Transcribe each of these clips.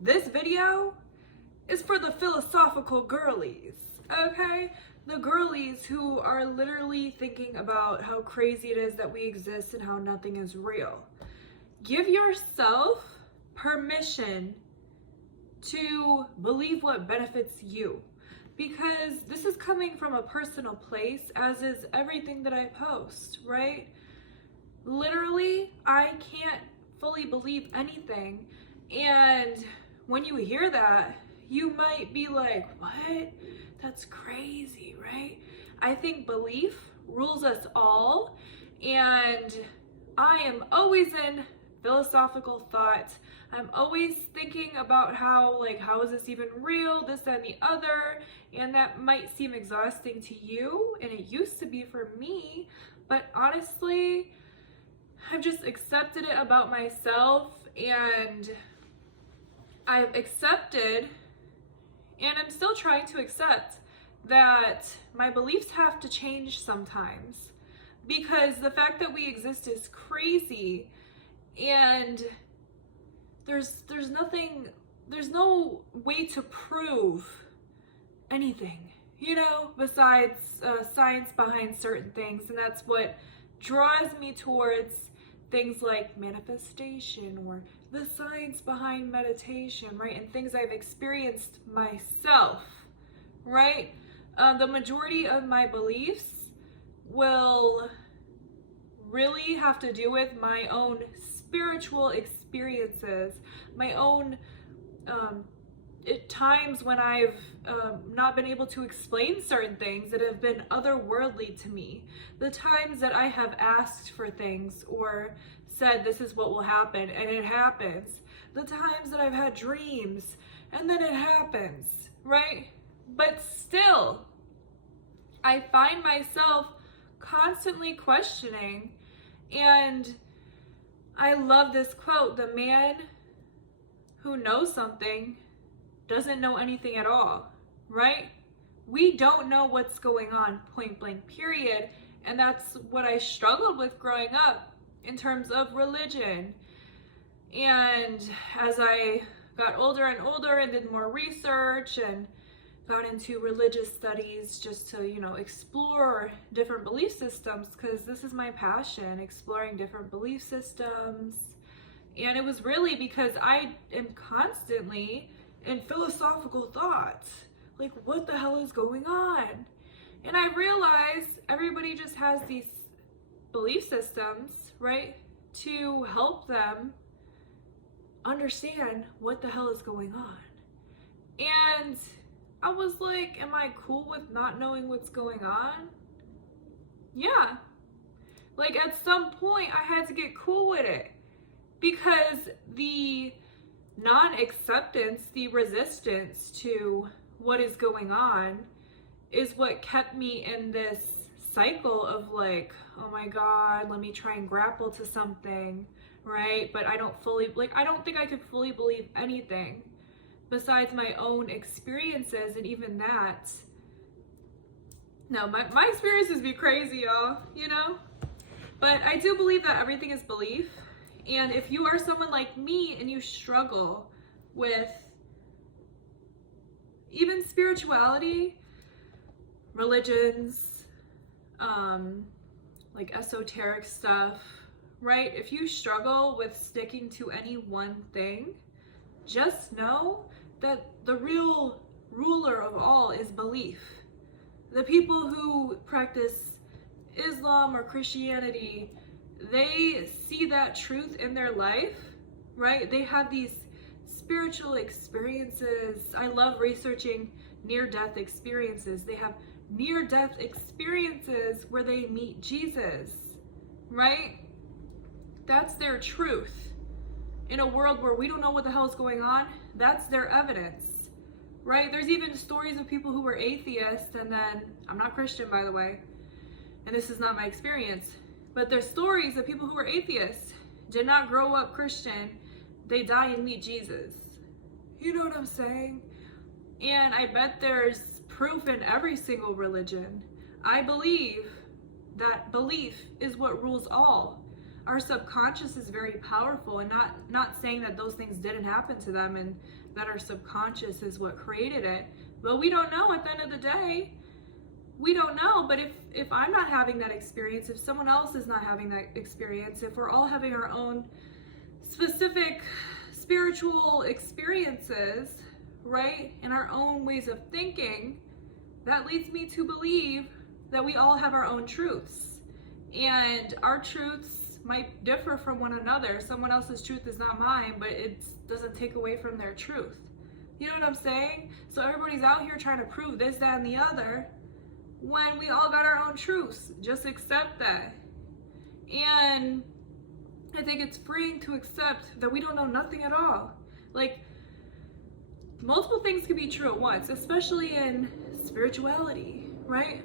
This video is for the philosophical girlies, okay? The girlies who are literally thinking about how crazy it is that we exist and how nothing is real. Give yourself permission to believe what benefits you, because this is coming from a personal place, as is everything that I post, right? Literally, I can't fully believe anything, and when you hear that, you might be like, what? That's crazy, right? I think belief rules us all, and I am always in philosophical thought. I'm always thinking about how is this even real, this, that, and the other, and that might seem exhausting to you, and it used to be for me, but honestly, I've just accepted it about myself, and I've accepted, and I'm still trying to accept, that my beliefs have to change sometimes, because the fact that we exist is crazy, and there's no way to prove anything, besides science behind certain things, and that's what draws me towards things like manifestation or the science behind meditation, right? And things I've experienced myself, right? The majority of my beliefs will really have to do with my own spiritual experiences, my own times when I've not been able to explain certain things that have been otherworldly to me, the times that I have asked for things or said this is what will happen and it happens, the times that I've had dreams and then it happens, right? But still, I find myself constantly questioning, and I love this quote: the man who knows something doesn't know anything at all, right? We don't know what's going on, point blank, period. And that's what I struggled with growing up in terms of religion. And as I got older and older and did more research and got into religious studies just to, explore different belief systems, because this is my passion, exploring different belief systems. And it was really because I am constantly in philosophical thoughts, like, what the hell is going on? And I realize everybody just has these belief systems, right, to help them understand what the hell is going on. And I was like, am I cool with not knowing what's going on? Yeah. Like, at some point I had to get cool with it, because the non-acceptance, the resistance to what is going on is what kept me in this cycle of like, oh my God, let me try and grapple to something, right? But I don't think I could fully believe anything besides my own experiences, and even that, no, my experiences be crazy, y'all, But I do believe that everything is belief. And if you are someone like me and you struggle with even spirituality, religions, like esoteric stuff, right? If you struggle with sticking to any one thing, just know that the real ruler of all is belief. The people who practice Islam or Christianity, they see that truth in their life, right? They have these spiritual experiences. I love researching near-death experiences. They have near-death experiences where they meet Jesus, right? That's their truth. In a world where we don't know what the hell is going on, that's their evidence, right? There's even stories of people who were atheists, and then, I'm not Christian, by the way, and this is not my experience, but there's stories of people who were atheists, did not grow up Christian, they die and meet Jesus. You know what I'm saying? And I bet there's proof in every single religion. I believe that belief is what rules all. our subconscious is very powerful, and not saying that those things didn't happen to them and that our subconscious is what created it, but we don't know. At the end of the day, we don't know. But if I'm not having that experience, if someone else is not having that experience, if we're all having our own specific spiritual experiences, right, and our own ways of thinking, that leads me to believe that we all have our own truths, and our truths might differ from one another. Someone else's truth is not mine, but it doesn't take away from their truth. You know what I'm saying? So everybody's out here trying to prove this, that, and the other, when we all got our own truths. Just accept that. And I think it's freeing to accept that we don't know nothing at all. Like, multiple things can be true at once, especially in spirituality, right?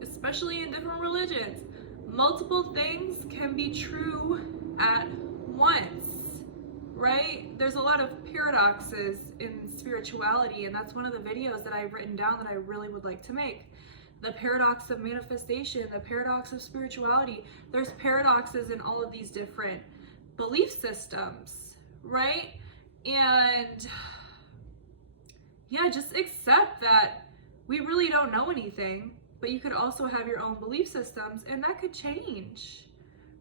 Especially in different religions. Multiple things can be true at once, right? There's a lot of paradoxes in spirituality, and that's one of the videos that I've written down that I really would like to make. The paradox of manifestation, the paradox of spirituality. There's paradoxes in all of these different belief systems, right? And yeah, just accept that we really don't know anything, but you could also have your own belief systems, and that could change,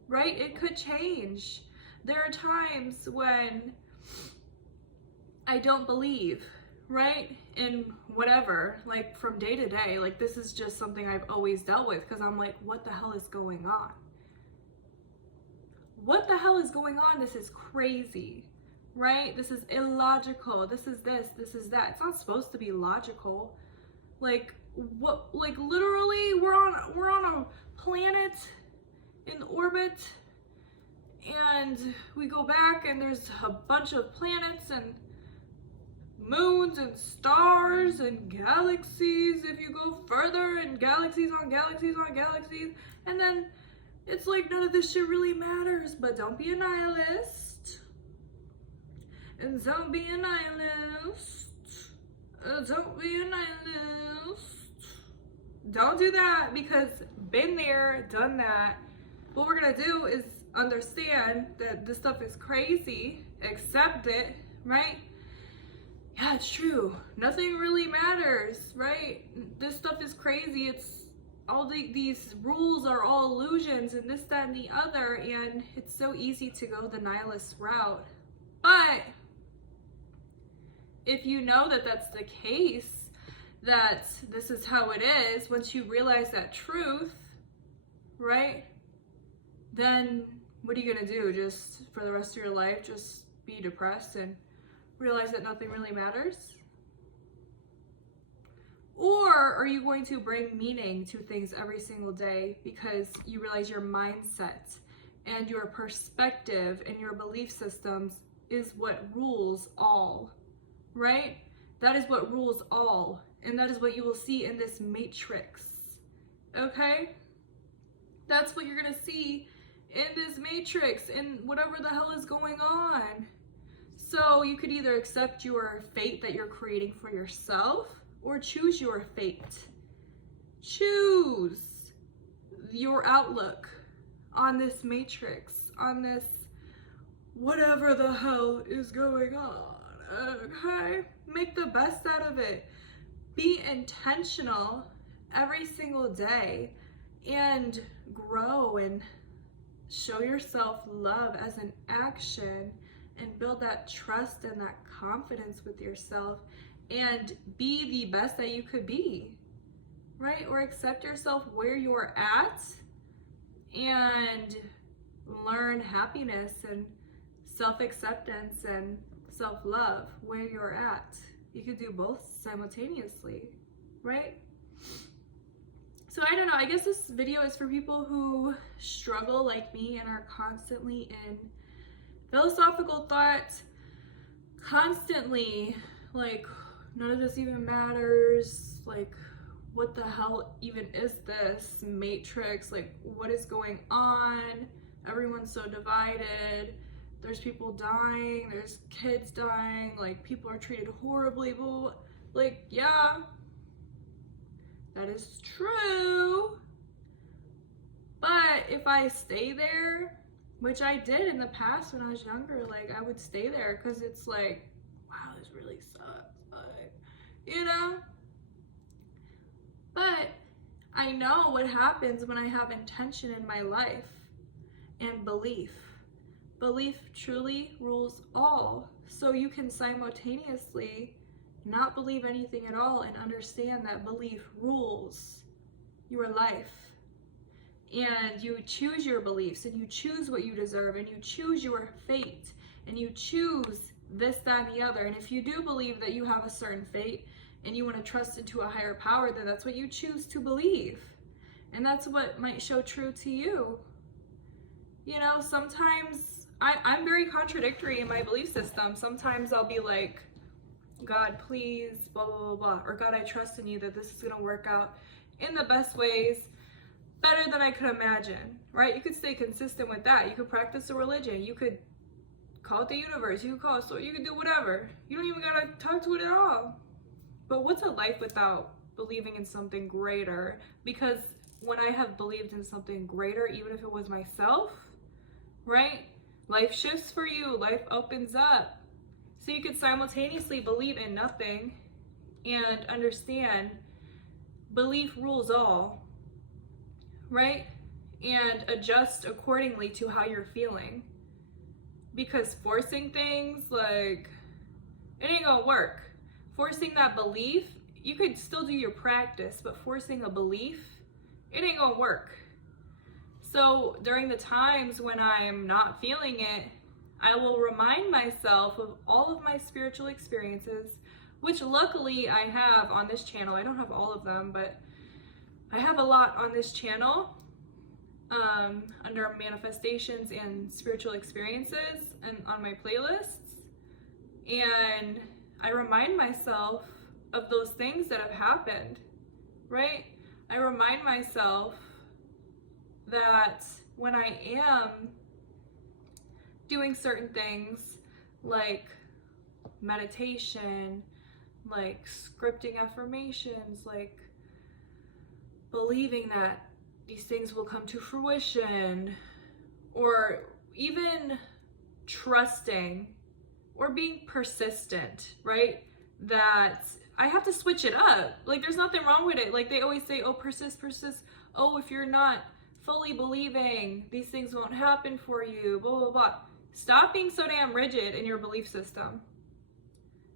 right? It could change. There are times when I don't believe, right? In whatever, like from day to day, like this is just something I've always dealt with, because I'm like, what the hell is going on? What the hell is going on? This is crazy, right? This is illogical. This is this is that. It's not supposed to be logical. Like, what? Like, literally, we're on a planet in orbit, and we go back and there's a bunch of planets and moons and stars and galaxies if you go further, and galaxies on galaxies on galaxies, and then it's like none of this shit really matters. But don't be a nihilist, and don't be a nihilist, don't be a nihilist. Don't do that, because been there, done that. What we're gonna do is understand that this stuff is crazy, accept it, right? Yeah, it's true. Nothing really matters, right? This stuff is crazy. It's all these rules are all illusions and this, that, and the other, and it's so easy to go the nihilist route. But if you know that that's the case, that this is how it is, once you realize that truth, right, then what are you gonna do? Just for the rest of your life, just be depressed and realize that nothing really matters? Or are you going to bring meaning to things every single day, because you realize your mindset and your perspective and your belief systems is what rules all, right? That is what rules all. And that is what you will see in this matrix, okay? That's what you're gonna see in this matrix, in whatever the hell is going on. So you could either accept your fate that you're creating for yourself, or choose your fate. Choose your outlook on this matrix, on this whatever the hell is going on, okay? Make the best out of it. Be intentional every single day and grow and show yourself love as an action, and build that trust and that confidence with yourself, and be the best that you could be, right? Or accept yourself where you're at and learn happiness and self-acceptance and self-love where you're at. You could do both simultaneously, right? So I don't know, I guess this video is for people who struggle like me and are constantly in philosophical thought, constantly like, none of this even matters, like, what the hell even is this matrix? Like, what is going on? Everyone's so divided. There's people dying, there's kids dying, like, people are treated horribly, blah. Like, yeah, that is true. But if I stay there, which I did in the past when I was younger. Like, I would stay there because it's like, wow, this really sucks. Like, you know? But I know what happens when I have intention in my life and belief. Belief truly rules all. So you can simultaneously not believe anything at all and understand that belief rules your life. And you choose your beliefs, and you choose what you deserve, and you choose your fate, and you choose this, that, and the other. And if you do believe that you have a certain fate and you want to trust into a higher power, then that's what you choose to believe. And that's what might show true to you. You know, sometimes I'm very contradictory in my belief system. Sometimes I'll be like, God, please, blah, blah, blah, blah. Or God, I trust in you that this is going to work out in the best ways, better than I could imagine, right? You could stay consistent with that. You could practice a religion. You could call it the universe. You could call it so. You could do whatever. You don't even got to talk to it at all. But what's a life without believing in something greater? Because when I have believed in something greater, even if it was myself, right? Life shifts for you. Life opens up. So you could simultaneously believe in nothing and understand belief rules all, right? And adjust accordingly to how you're feeling. Because forcing things, like, it ain't gonna work. Forcing that belief, you could still do your practice, but forcing a belief, it ain't gonna work. So during the times when I'm not feeling it, I will remind myself of all of my spiritual experiences, which luckily I have on this channel. I don't have all of them, but I have a lot on this channel under manifestations and spiritual experiences and on my playlists. And I remind myself of those things that have happened, right? I remind myself that when I am doing certain things like meditation, like scripting affirmations, like believing that these things will come to fruition, or even trusting or being persistent, right? That I have to switch it up. Like, there's nothing wrong with it. Like, they always say, oh, persist, persist. Oh, if you're not fully believing, these things won't happen for you, blah, blah, blah. Stop being so damn rigid in your belief system.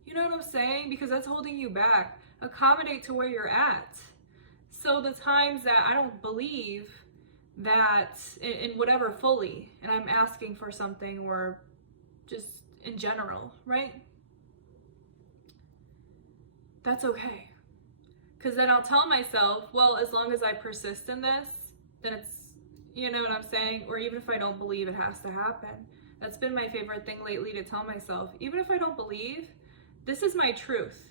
You know what I'm saying? Because that's holding you back. Accommodate to where you're at. So the times that I don't believe that in whatever fully, and I'm asking for something, or just in general, right? That's okay. Because then I'll tell myself, well, as long as I persist in this, then it's, you know what I'm saying? Or even if I don't believe it has to happen. That's been my favorite thing lately, to tell myself, even if I don't believe, this is my truth.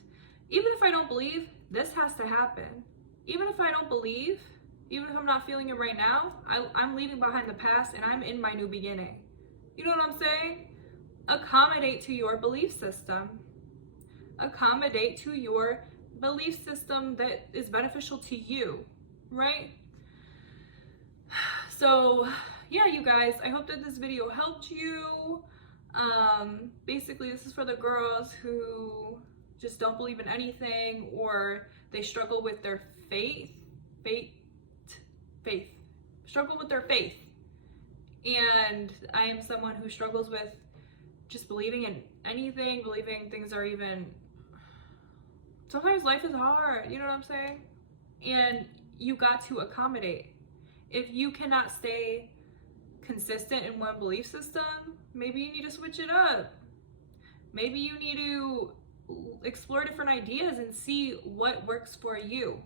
Even if I don't believe, this has to happen. Even if I don't believe, even if I'm not feeling it right now, I'm leaving behind the past and I'm in my new beginning. You know what I'm saying? Accommodate to your belief system. Accommodate to your belief system that is beneficial to you, right? So yeah, you guys, I hope that this video helped you. Basically, this is for the girls who just don't believe in anything, or they struggle with their struggle with their faith. And I am someone who struggles with just believing in anything, believing things are even, sometimes life is hard, you know what I'm saying? And you got to accommodate. If you cannot stay consistent in one belief system, maybe you need to switch it up. Maybe you need to explore different ideas and see what works for you.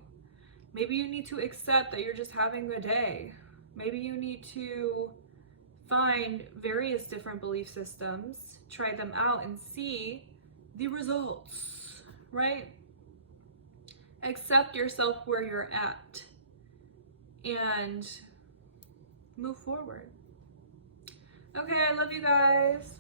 Maybe you need to accept that you're just having a day. Maybe you need to find various different belief systems, try them out, and see the results, right? Accept yourself where you're at and move forward. Okay, I love you guys.